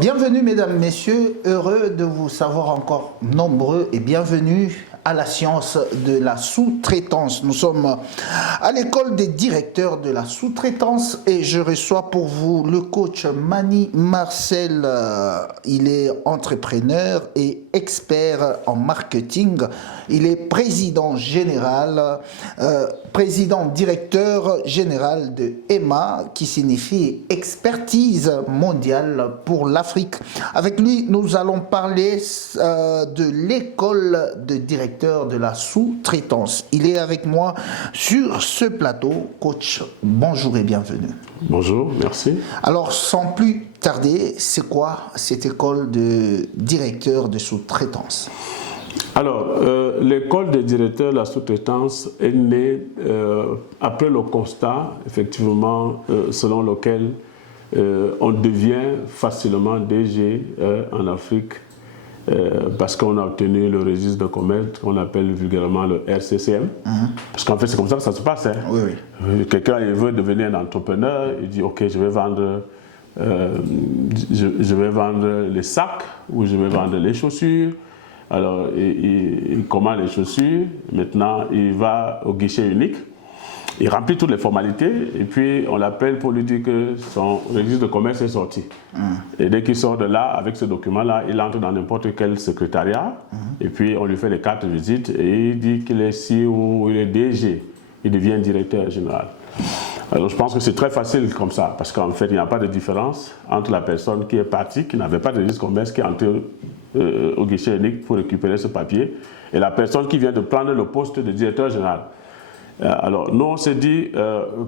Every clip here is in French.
Bienvenue mesdames, messieurs, heureux de vous savoir encore nombreux et bienvenue à la science de la sous-traitance. Nous sommes à l'école des directeurs de la sous-traitance et je reçois pour vous le coach Mani Marcel. Il est entrepreneur et expert en marketing. Il est président général, président-directeur général de EMA, qui signifie Expertise mondiale pour l'Afrique. Avec lui, nous allons parler de l'école de directeur de la sous-traitance. Il est avec moi sur ce plateau. Coach, bonjour et bienvenue. Bonjour, merci. Alors, sans plus tarder, c'est quoi cette école de directeur de sous-traitance? Alors, l'école de directeur de la sous-traitance est née après le constat, effectivement, selon lequel on devient facilement DG en Afrique parce qu'on a obtenu le registre de commerce qu'on appelle vulgairement le RCCM. Parce qu'en fait, c'est comme ça que ça se passe. Hein. Oui, oui. Quelqu'un veut devenir un entrepreneur, il dit « Ok, je vais vendre les sacs ou je vais vendre les chaussures ». Alors, il commande les chaussures, maintenant il va au guichet unique, il remplit toutes les formalités et puis on l'appelle pour lui dire que son registre de commerce est sorti. Et dès qu'il sort de là, avec ce document-là, il entre dans n'importe quel secrétariat et puis on lui fait les cartes de visite et il dit qu'il est CEO ou il est DG, il devient directeur général. Alors je pense que c'est très facile comme ça, parce qu'en fait il n'y a pas de différence entre la personne qui est partie, qui n'avait pas de registre de commerce, qui est entrée au guichet unique pour récupérer ce papier, et la personne qui vient de prendre le poste de directeur général. Alors nous on s'est dit,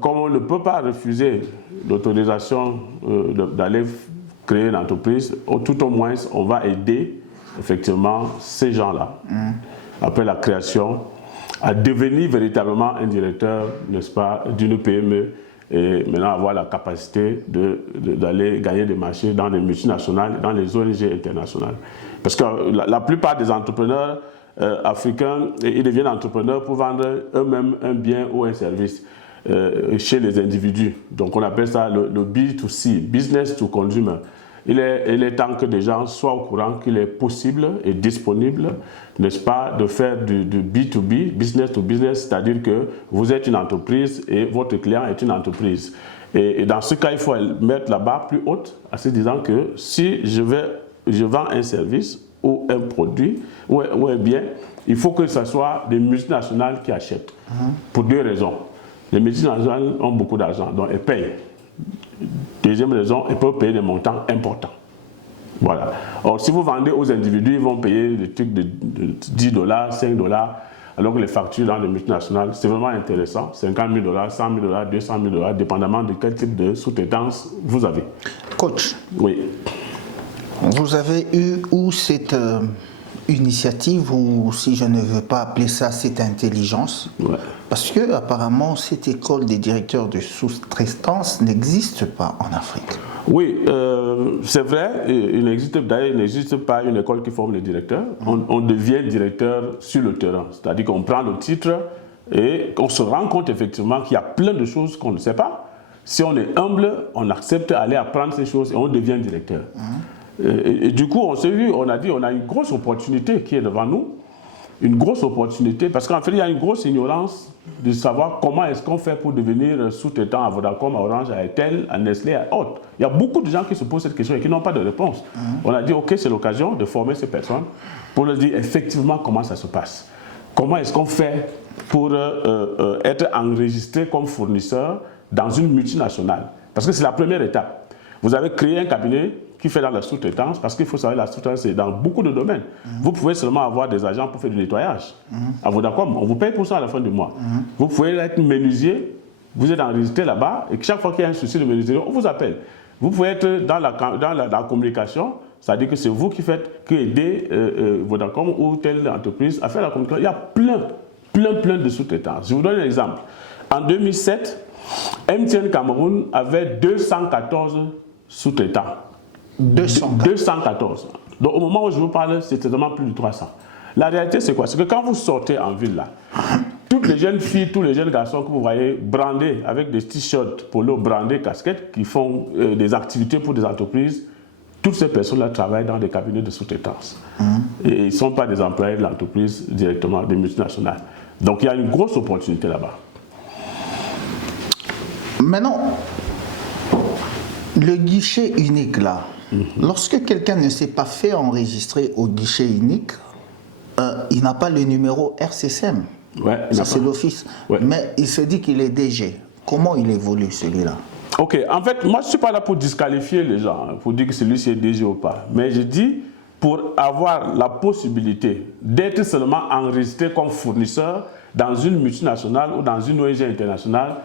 comme on ne peut pas refuser l'autorisation d'aller créer une entreprise, tout au moins on va aider effectivement ces gens-là, après la création, à devenir véritablement un directeur, n'est-ce pas, d'une PME et maintenant avoir la capacité d'aller gagner des marchés dans les multinationales, dans les ONG internationales. Parce que la plupart des entrepreneurs africains, ils deviennent entrepreneurs pour vendre eux-mêmes un bien ou un service chez les individus. Donc on appelle ça le B2C, Business to Consumer. Il est temps que des gens soient au courant qu'il est possible et disponible, n'est-ce pas, de faire du B2B, business to business, c'est-à-dire que vous êtes une entreprise et votre client est une entreprise. Et dans ce cas, il faut mettre la barre plus haute en se disant que si je vends un service ou un produit ou un bien, il faut que ce soit des multinationales qui achètent. Pour deux raisons. Les multinationales ont beaucoup d'argent, donc elles payent. Deuxième raison, ils peuvent payer des montants importants. Voilà. Or, si vous vendez aux individus, ils vont payer des trucs de 10 $, 5 $, alors que les factures dans les multinationales, c'est vraiment intéressant. 50 000 $, 100 000 $, 200 000 $, dépendamment de quel type de sous-traitance vous avez. Coach, oui. Vous avez eu où cette initiative, ou si je ne veux pas appeler ça cette intelligence, parce que apparemment cette école des directeurs de sous-traitance n'existe pas en Afrique. Oui, c'est vrai, il n'existe pas une école qui forme les directeurs. On devient directeur sur le terrain, c'est-à-dire qu'on prend le titre et on se rend compte effectivement qu'il y a plein de choses qu'on ne sait pas. Si on est humble, on accepte d'aller apprendre ces choses et on devient directeur. Et du coup, on s'est vu, on a dit, on a une grosse opportunité qui est devant nous, une grosse opportunité, parce qu'en fait, il y a une grosse ignorance de savoir comment est-ce qu'on fait pour devenir sous-traitant à Vodacom, à Orange, à Airtel, à Nestlé, à autres. Il y a beaucoup de gens qui se posent cette question et qui n'ont pas de réponse. On a dit, ok, c'est l'occasion de former ces personnes pour leur dire effectivement comment ça se passe. Comment est-ce qu'on fait pour être enregistré comme fournisseur dans une multinationale? Parce que c'est la première étape. Vous avez créé un cabinet qui fait dans la sous-traitance, parce qu'il faut savoir la sous-traitance, c'est dans beaucoup de domaines. Vous pouvez seulement avoir des agents pour faire du nettoyage. À Vodacom, on vous paye pour ça à la fin du mois. Vous pouvez être menuisier, vous êtes enregistré là-bas, et chaque fois qu'il y a un souci de menuiserie, on vous appelle. Vous pouvez être dans la communication, c'est-à-dire que c'est vous qui aidez Vodacom ou telle entreprise à faire la communication. Il y a plein de sous-traitances. Je vous donne un exemple. En 2007, MTN Cameroun avait 214 sous-traitants. 214. Donc au moment où je vous parle, c'est vraiment plus de 300. La réalité, c'est quoi? C'est que quand vous sortez en ville là, toutes les jeunes filles, tous les jeunes garçons que vous voyez brandés avec des t-shirts polo, brandés, casquettes, qui font des activités pour des entreprises, toutes ces personnes-là travaillent dans des cabinets de sous-traitance. Et ils ne sont pas des employés de l'entreprise directement, des multinationales. Donc il y a une grosse opportunité là-bas. Maintenant, le guichet unique là, lorsque quelqu'un ne s'est pas fait enregistrer au guichet unique, il n'a pas le numéro RCCM. Ouais, ça c'est l'office. Ouais. Mais il se dit qu'il est DG. Comment il évolue celui-là? Ok, en fait, moi je ne suis pas là pour disqualifier les gens, pour dire que celui-ci est DG ou pas. Mais je dis pour avoir la possibilité d'être seulement enregistré comme fournisseur dans une multinationale ou dans une ONG internationale,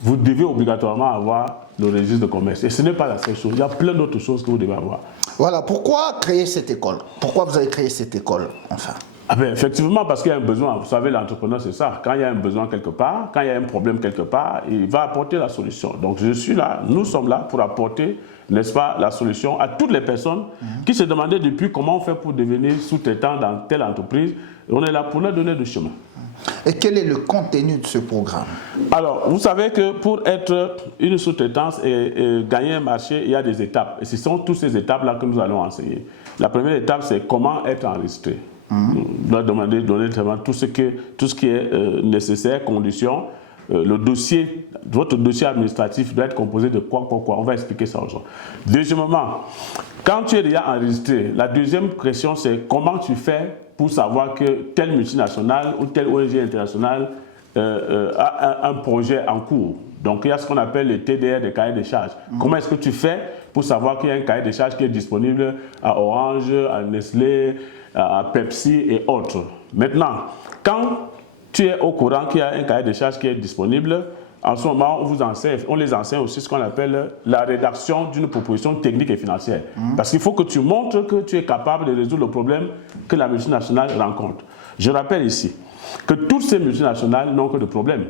vous devez obligatoirement avoir le registre de commerce. Et ce n'est pas la seule chose, il y a plein d'autres choses que vous devez avoir. Voilà, pourquoi créer cette école? Pourquoi vous avez créé cette école, enfin? Ah ben, effectivement, parce qu'il y a un besoin. Vous savez, l'entrepreneur, c'est ça. Quand il y a un besoin quelque part, quand il y a un problème quelque part, il va apporter la solution. Donc, je suis là, nous sommes là pour apporter, n'est-ce pas, la solution à toutes les personnes qui se demandaient depuis comment on fait pour devenir sous-traitant dans telle entreprise. Et on est là pour leur donner du chemin. Et quel est le contenu de ce programme? Alors, vous savez que pour être une sous-traitance et gagner un marché, il y a des étapes. Et ce sont toutes ces étapes-là que nous allons enseigner. La première étape, c'est comment être enregistré. On doit donner tout ce qui est nécessaire, conditions. Le dossier, votre dossier administratif doit être composé de quoi. On va expliquer ça aux gens. Deuxièmement, quand tu es déjà enregistré, la deuxième question, c'est comment tu fais pour savoir que telle multinationale ou telle ONG internationale a un projet en cours. Donc, il y a ce qu'on appelle les TDR, des cahiers de charges. Comment est-ce que tu fais pour savoir qu'il y a un cahier de charges qui est disponible à Orange, à Nestlé, à Pepsi et autres. Maintenant, quand tu es au courant qu'il y a un cahier de charges qui est disponible, en ce moment, on les enseigne aussi ce qu'on appelle la rédaction d'une proposition technique et financière. Parce qu'il faut que tu montres que tu es capable de résoudre le problème que la multinationale rencontre. Je rappelle ici que toutes ces multinationales n'ont que de problèmes.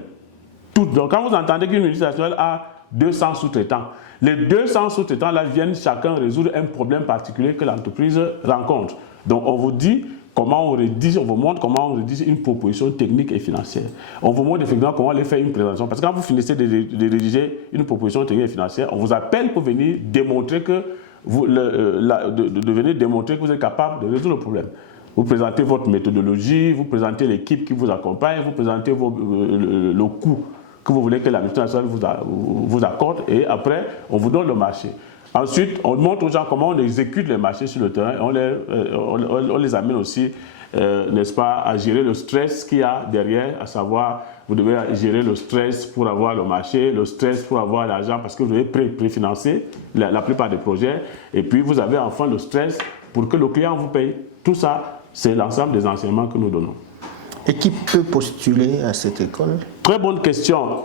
Donc, quand vous entendez qu'une multinationale a 200 sous-traitants, les 200 sous-traitants-là viennent chacun résoudre un problème particulier que l'entreprise rencontre. Donc, on vous dit comment on rédige, on vous montre comment on rédige une proposition technique et financière. On vous montre effectivement comment aller faire une présentation. Parce que quand vous finissez de rédiger une proposition technique et financière, on vous appelle pour venir démontrer que vous êtes capable de résoudre le problème. Vous présentez votre méthodologie, vous présentez l'équipe qui vous accompagne, vous présentez le coût que vous voulez que la multinationale vous accorde et après, on vous donne le marché. Ensuite, on montre aux gens comment on exécute les marchés sur le terrain et on les amène aussi, n'est-ce pas, à gérer le stress qu'il y a derrière, à savoir, vous devez gérer le stress pour avoir le marché, le stress pour avoir l'argent parce que vous devez préfinancer la plupart des projets et puis vous avez enfin le stress pour que le client vous paye. Tout ça, c'est l'ensemble des enseignements que nous donnons. Et qui peut postuler à cette école? Très bonne question.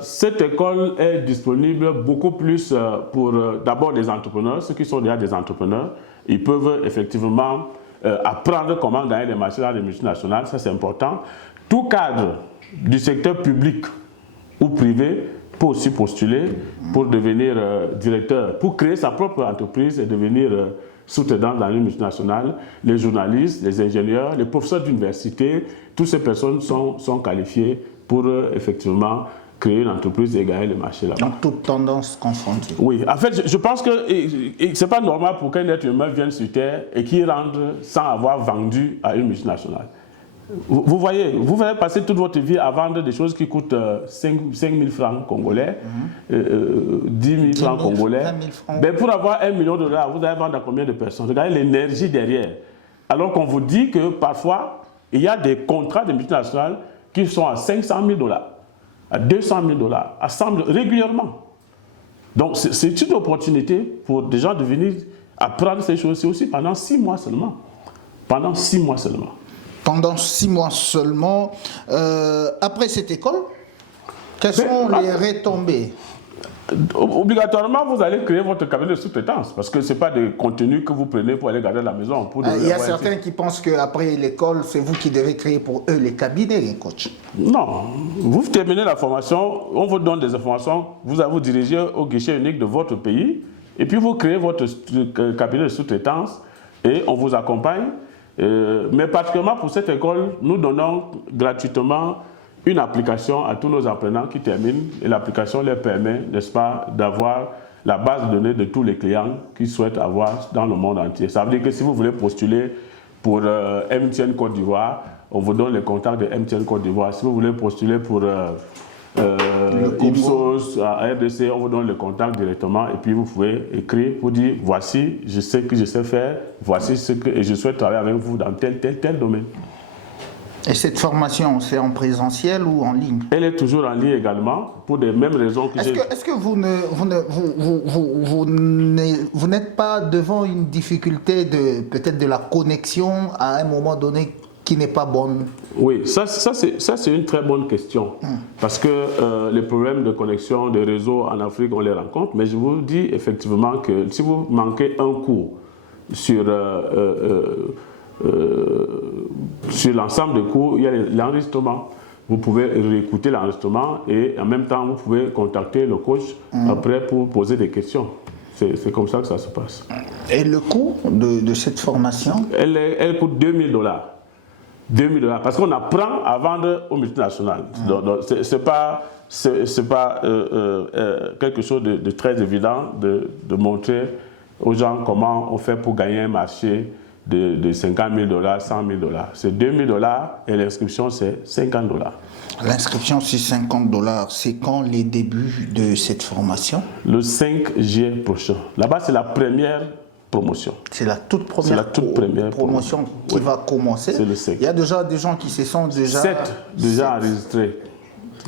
Cette école est disponible beaucoup plus pour d'abord des entrepreneurs, ceux qui sont déjà des entrepreneurs. Ils peuvent effectivement apprendre comment gagner des marchés dans les multinationales, ça c'est important. Tout cadre du secteur public ou privé peut aussi postuler pour devenir directeur, pour créer sa propre entreprise et devenir sous-traitant dans une multinationale. Les journalistes, les ingénieurs, les professeurs d'université, toutes ces personnes sont qualifiées pour effectivement créer une entreprise et gagner le marché là-bas. Donc, toute tendance confondue. Oui, en fait, je pense que ce n'est pas normal pour qu'un être humain vienne sur Terre et qu'il rentre sans avoir vendu à une multinationale. Vous voyez, vous allez passer toute votre vie à vendre des choses qui coûtent 5 000 francs congolais, 10 000 francs congolais. 20 000 francs. Ben pour avoir $1 million, vous allez vendre à combien de personnes? Regardez l'énergie derrière. Alors qu'on vous dit que parfois, il y a des contrats de multinationales qui sont à 500 000 $, à 200 000 $, à 100 000 régulièrement. Donc c'est une opportunité pour des gens de venir apprendre ces choses. C'est aussi pendant 6 mois seulement. Pendant 6 mois seulement. Pendant 6 mois seulement. Après cette école, quelles sont les retombées? Obligatoirement, vous allez créer votre cabinet de sous-traitance parce que ce n'est pas des contenus que vous prenez pour aller garder à la maison. Il y a certains qui pensent qu'après l'école, c'est vous qui devez créer pour eux les cabinets, les coachs. Non, vous terminez la formation, on vous donne des informations, vous allez vous diriger au guichet unique de votre pays et puis vous créez votre cabinet de sous-traitance et on vous accompagne. Mais particulièrement pour cette école, nous donnons gratuitement une application à tous nos apprenants qui terminent et l'application leur permet, n'est-ce pas, d'avoir la base de données de tous les clients qui souhaitent avoir dans le monde entier. Ça veut dire que si vous voulez postuler pour MTN Côte d'Ivoire, on vous donne les contacts de MTN Côte d'Ivoire. Si vous voulez postuler pour Ipsos, à RDC, on vous donne le contact directement et puis vous pouvez écrire pour dire voici, je sais que je sais faire, voici ce que et je souhaite travailler avec vous dans tel domaine. Et cette formation, c'est en présentiel ou en ligne? Elle est toujours en ligne également pour les mêmes raisons que j'ai. Est-ce que vous n'êtes pas devant une difficulté peut-être de la connexion à un moment donné qui n'est pas bonne? Oui, ça c'est une très bonne question. Parce que les problèmes de connexion, de réseau en Afrique, on les rencontre. Mais je vous dis effectivement que si vous manquez un cours sur l'ensemble des cours, il y a l'enregistrement. Vous pouvez réécouter l'enregistrement et en même temps, vous pouvez contacter le coach après pour poser des questions. C'est comme ça que ça se passe. Et le coût de cette formation? Elle coûte $2000. $2000 parce qu'on apprend à vendre aux multinationales. Donc c'est pas quelque chose de très évident de montrer aux gens comment on fait pour gagner un marché de $50 000, $100 000. C'est $2000 et l'inscription c'est $50. L'inscription c'est $50. C'est quand les débuts de cette formation? Le 5 juillet prochain. Là-bas c'est la première promotion. C'est la toute première promotion qui va commencer. C'est le 5. Il y a déjà des gens qui se sont déjà... 7 déjà enregistrés,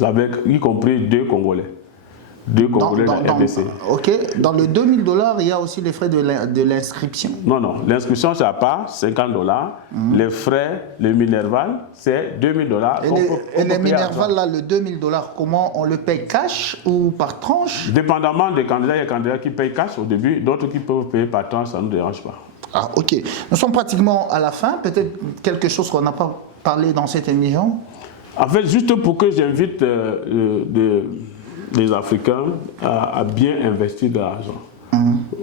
avec, y compris 2 Congolais. 2 Congolais de la RDC. Ok. Dans le $2000, il y a aussi les frais de l'inscription. Non, l'inscription c'est à part, $50. Les frais, le Minerval, c'est $2000. Et les Minerval, là, le $2000, comment on le paye cash ou par tranche? Dépendamment des candidats, il y a des candidats qui payent cash au début, d'autres qui peuvent payer par tranche, ça ne nous dérange pas. Ah, ok. Nous sommes pratiquement à la fin. Peut-être quelque chose qu'on n'a pas parlé dans cette émission? En fait, juste pour que j'invite les Africains à bien investir de l'argent.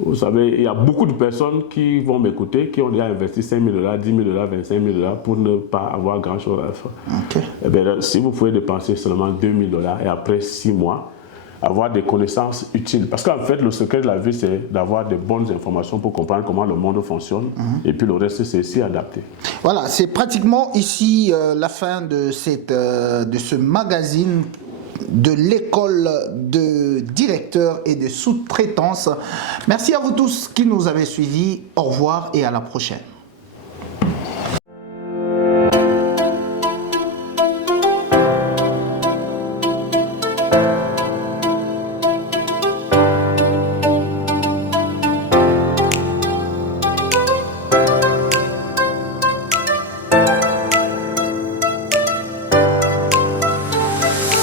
Vous savez, il y a beaucoup de personnes qui vont m'écouter, qui ont déjà investi $5 000, $10 000, $25 000 pour ne pas avoir grand-chose à faire. Okay. Eh bien, si vous pouvez dépenser seulement $2000 et après 6 mois, avoir des connaissances utiles. Parce qu'en fait, le secret de la vie, c'est d'avoir de bonnes informations pour comprendre comment le monde fonctionne. Et puis le reste, c'est s'y adapter. Voilà, c'est pratiquement ici la fin de ce magazine de l'école de directeurs et de sous-traitance. Merci à vous tous qui nous avez suivis. Au revoir et à la prochaine.